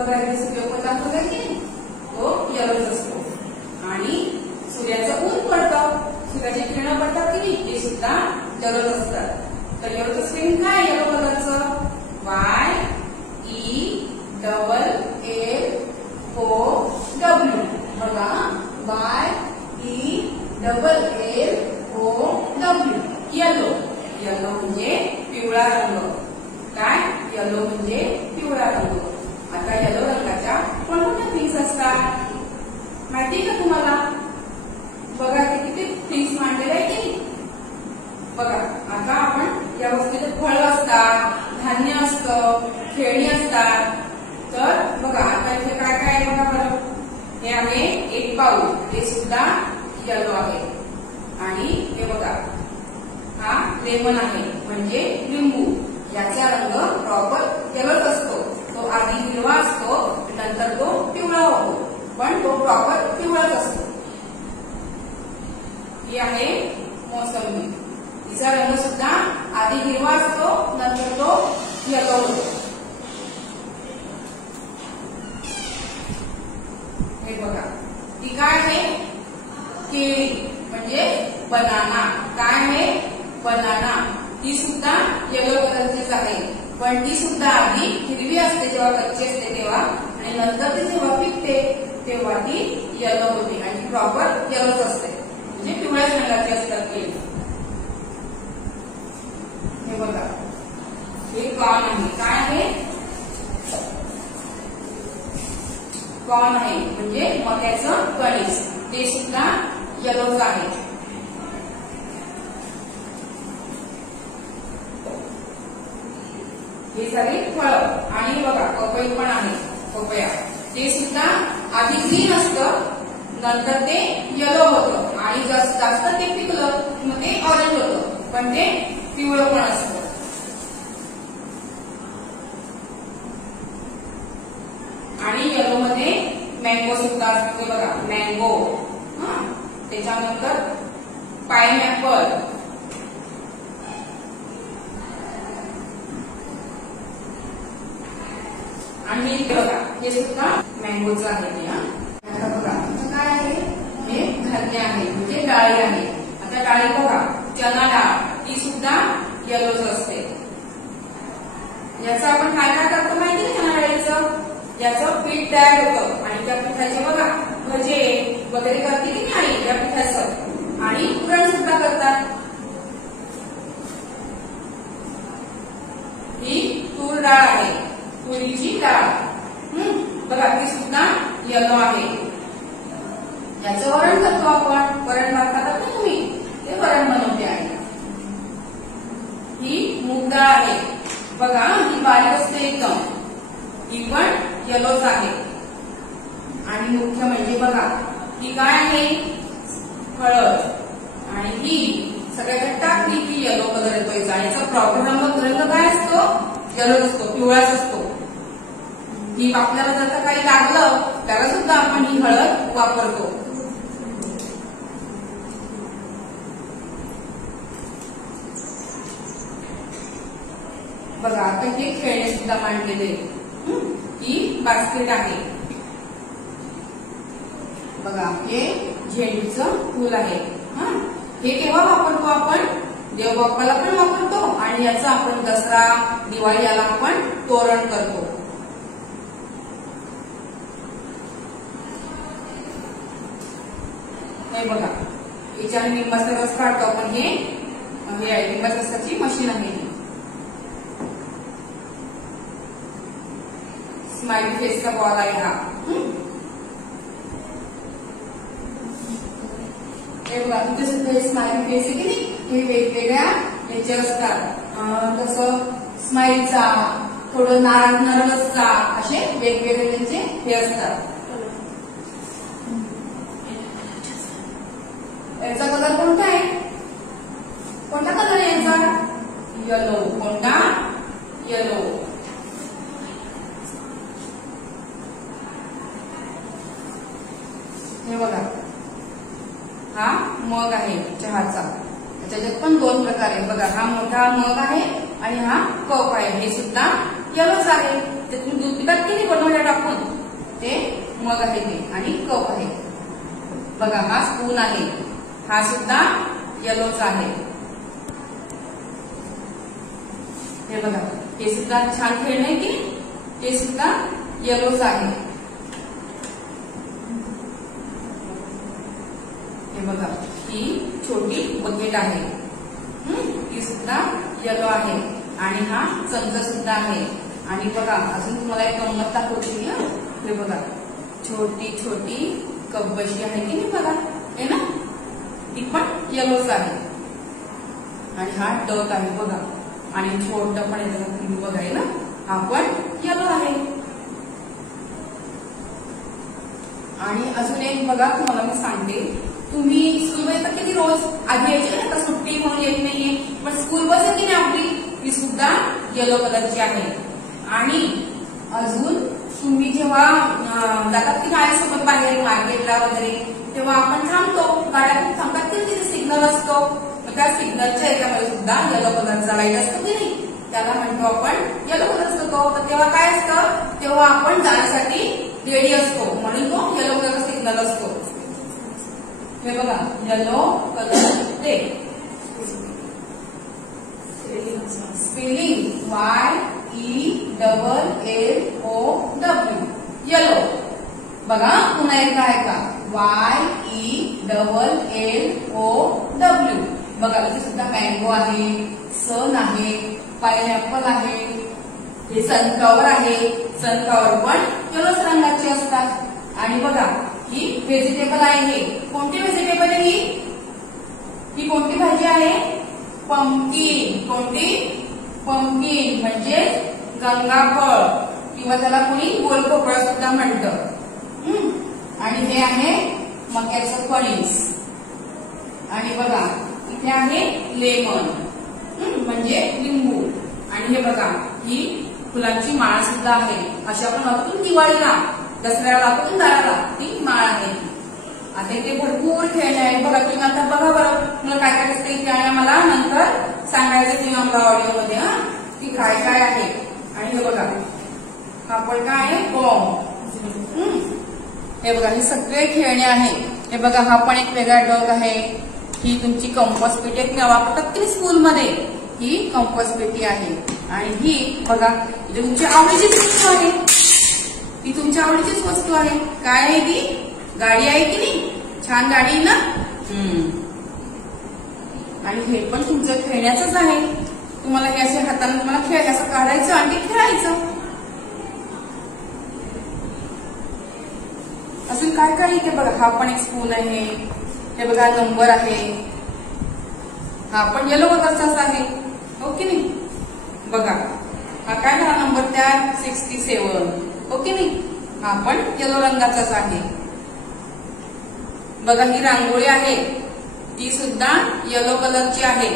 बघा इथे सूर्यप्रकाश वगैरे की तो येलोच असतो. आणि सूर्याचं ऊन पडतं, सूर्याची किरणं पडतात की नाही ते सुद्धा येलोच असतात. तर येलोचं स्पेलिंग काय येलो कलरचं? YELLOW. बघा YELLOW येलो. येलो म्हणजे पिवळा रंग. काय? येलो म्हणजे पिवळा रंग. आता येलो रंगाच्या कोणत्या थिंग्स असतात माहिती का तुम्हाला? बघा किती थिंग्स मांडलेले आहे की. बघा आता आपण या वस्तूचे फळं असतात, धान्य असतं, खेळणी असतात. तर बघा आता इथे काय काय आहे बघा बरं. हे आहे एक पाऊल, हे सुद्धा येलो आहे. आणि हे बघा हा लेमन आहे म्हणजे लिंबू. याचा रंग प्रॉपर येलोच असतो. तो आधी हिरवा असतो नंतर तो पिवळा होतो, पण तो प्रॉपर पिवळाच असतो. ही आहे मोसंबी. तिचा रंग सुद्धा आधी हिरवा असतो नंतर तो येलो होतो. हे बघा ती काय आहे? केळी म्हणजे बनाना. काय आहे? बनाना. ती सुद्धा येलो कलरचीच आहे, पण ती सुद्धा आधी हिरवी असते जेव्हा कच्ची असते तेव्हा, आणि नंतर ती जेव्हा पिकते तेव्हा ती येलो होते आणि प्रॉपर येलोच असते म्हणजे पिवळ्या रंगाची असतात केळी. हे बघा हे कॉर्न आहे. काय आहे? कॉर्न आहे म्हणजे मक्याचं कणीस. ते सुद्धा येलोच आहे. हे झाली फळं. आणि बघा पपई पण आहे. पपया ते सुद्धा आधी ग्रीन असतं नंतर ते येलो होतं आणि जास्त ते पिकलं मग ते ऑरेंज होतं, पण ते पिवळं पण असतं. आणि येलो मध्ये मँगो सुद्धा असते. बघा मँगो, त्याच्यानंतर पाइनएपल, आणि बघा हे सुद्धा मँगोचं आहे. आता बघा काय आहे? हे धान्य आहे म्हणजे डाळी आहे. आता डाळी बघा चना डाळ, ती सुद्धा येलोच असते. याचं आपण काय काय करतो माहिती आहे? चना डाळीचं याचं पीठ तयार होतं आणि त्या पिठाचे बघा भजे वगैरे करते की नाही या पिठाचं, आणि पुरण सुद्धा करतात. ही तूर डाळ आहे, तुरीची डाळ. बघा ती सुद्धा येलो आहे. याचं वरण करतो आपण. वरण भात खातात ना तुम्ही, ते वरण बनवते आहे. ही मूग डाळ आहे. बघा ही बारीक असते एकदम, ही पण येलोच आहे. आणि मुख्य म्हणजे बघा ही काय आहे? हळद. आणि ही सगळ्यात टाकली की येलो कलर येतो. याचा प्रॉपर रंग काय असतो? येलोच असतो, पिवळाच असतो. ही आपल्याला जर काही लागलं त्याला सुद्धा आपण ही हळद वापरतो. बघा आता हे खेळणे सुद्धा मांडलेले. ही बास्केट आहे. बघा हे झेंडूचं फूल आहे. हे केव्हा वापरतो आपण? देवबाप्पाला पण वापरतो आणि याचं आपण दसरा दिवाळी याला आपण तोरण करतो. हे बघा याच्याने लिंबाचा रस काढतो आपण. हे आहे लिंबाच्या रसाची मशीन आहे. स्माइली फेसचा बॉल आहे हा. हे बघा तिथे सुद्धा हे स्माइली फेस आहे की नाही, हे वेगवेगळ्या याचे असतात. तसं स्माइलचा, थोडं नरवसचा, असे वेगवेगळे त्यांचे हे असतात. याचा कलर कोणता आहे? कोणता कलर आहे याचा? येलो. कोणता? येलो. हे बघा हा मग आहे चहाचा. त्याच्यात पण दोन प्रकार आहे. बघा हा मोठा मग आहे आणि हा कप आहे. हे सुद्धा येलोच आहे. इथे तुम्ही दूध पितात की नाही बॉटलमध्ये टाकून, ते मग आहे ते आणि कप आहे. बघा हा स्पून आहे, हा सुद्धा येलोचा आहे. हे बघा हे सुद्धा छान खेळणं आहे की हे सुद्धा येलोच आहे. हे बघा ही छोटी बकेट आहे, ही सुद्धा येलो आहे. आणि हा चमचा सुद्धा आहे. आणि बघा अजून तुम्हाला एक गंमत दाखवते मी. हे बघा छोटी छोटी कपबशी आहे की नाही, बघा हे ना, ती पण येलोच आहे. आणि हा डक आहे बघा, आणि छोट पण आहे तुम्ही बघाय ना, हा पण येलो आहे. आणि अजून एक बघा तुम्हाला मी सांगते, तुम्ही स्कूलमध्ये तर किती रोज आधी यायचे ना, सुट्टी म्हणून येत नाहीये, पण स्कूल बस आहे की नाही आपली, ती सुद्धा येलो कलरची आहे. आणि अजून तुम्ही जेव्हा जातात की माझ्यासोबत बाहेर मार्केटला वगैरे, तेव्हा आपण थांबतो, गाड्या थांबतात की तिथे सिग्नल असतो, त्या सिग्नलच्या याच्यामध्ये सुद्धा येलो कलरचा लाईट असतो की नाही, त्याला म्हणतो आपण येलो कलर असतो. तर तेव्हा काय असतं, तेव्हा आपण जाण्यासाठी रेडी असतो, म्हणून तो येलो कलरचा सिग्नल असतो. हे बघा yellow colour red, spelling YELLOW, yellow. बघा पुन्हा एकदा आहे का, YELLOW. बघा इथे सुद्धा मँगो आहे, सन आहे, पाइनएप्पल आहे, हे सनफ्लॉवर आहे. सनफ्लॉवर पण येलोच रंगाचे असतात. आणि बघा ही व्हेजिटेबल आहे. हे कोणती व्हेजिटेबल आहे ही कोणती भाजी आहे, पंपकिन. कोणती, पंपकिन म्हणजे गंगाफळ, किंवा त्याला कोणी गोलभोपळा सुद्धा म्हणतं. आणि हे आहे मक्याचं कणीस. आणि बघा इथे आहे लेमन म्हणजे लिंबू. आणि हे बघा ही फुलांची माळ सुद्धा आहे. अशी आपण वापरून दिवाळीला, दसऱ्याला वापरून दाराला ती माळ आहे. आता इथे भरपूर खेळणे आहेत. बघा तुम्ही आता बघा बरं तुला काय काय असते इथे, आणि मला नंतर सांगायचं तुम्ही आम्हाला ऑडिओ मध्ये की काय काय आहे. आणि हे बघा हा पण काय आहे, बॉम्ब. हे बघा हे सगळे खेळणे आहे. हे बघा हा पण एक वेगळा डॉग आहे. ही तुमची कंपास पेटी एक वापरतात की स्कूलमध्ये, ही कंपास पेटी आहे. आणि ही बघा इथे तुमच्या आवडीचीच वस्तू आहे, ही तुमच्या आवडीचीच वस्तू आहे. काय आहे ती, गाडी आहे की नाही, छान गाडी ना. आणि हे पण तुमचं खेळण्याचंच आहे. तुम्हाला हे असे हाताने तुम्हाला खेळ असं काढायचं आणि ते खेळायचं. अजून काय काय इथे बघा हा पण एक स्पून आहे. हे बघा नंबर आहे, हा पण येलो कलरचाच आहे हो की नाही. बघा हा काय झाला नंबर त्या 67 हो की नाही, हा पण येलो रंगाचाच आहे. बघा ही रांगोळी आहे, ती सुद्धा येलो कलरची आहे.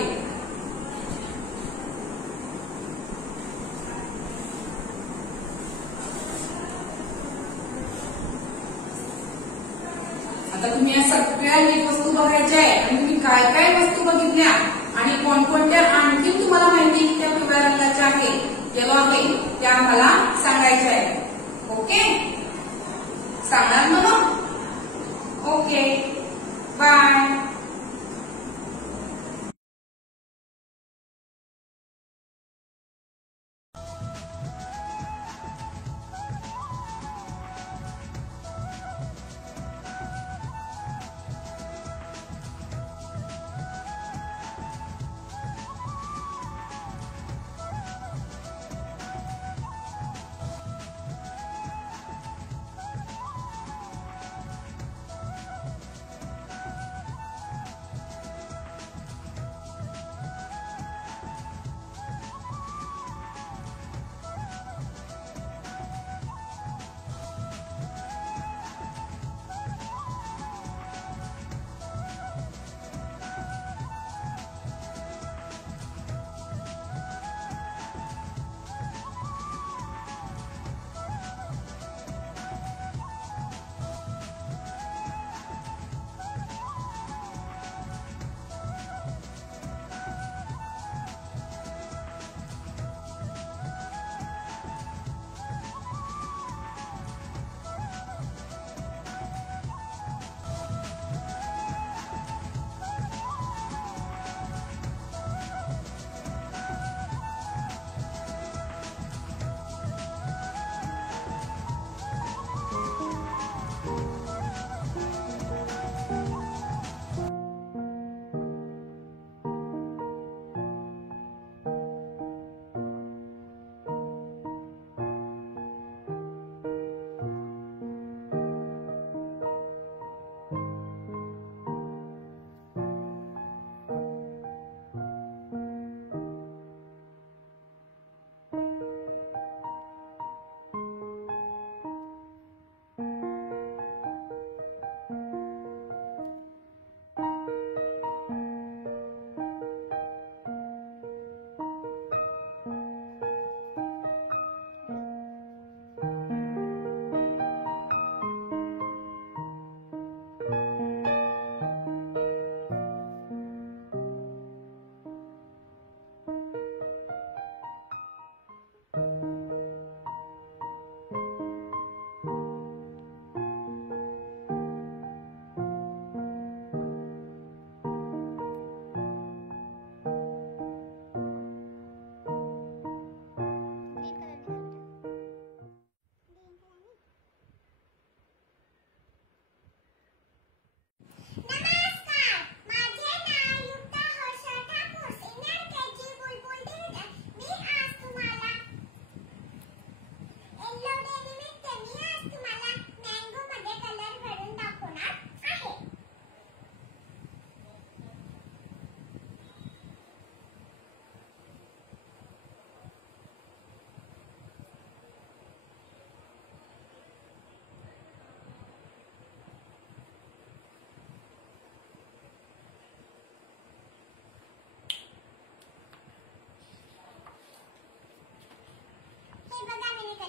आता तुम्ही या सगळ्या वस्तू बघायच्या आहे आणि तुम्ही काय काय वस्तू बघितल्या आणि कोणकोणत्या आणखी तुम्हाला माहिती त्या पिवळ्या रंगाच्या आहे, येलो आहे, त्या मला सांगायच्या आहे. ओके, सांगणार मला. Okay, bye.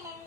कलर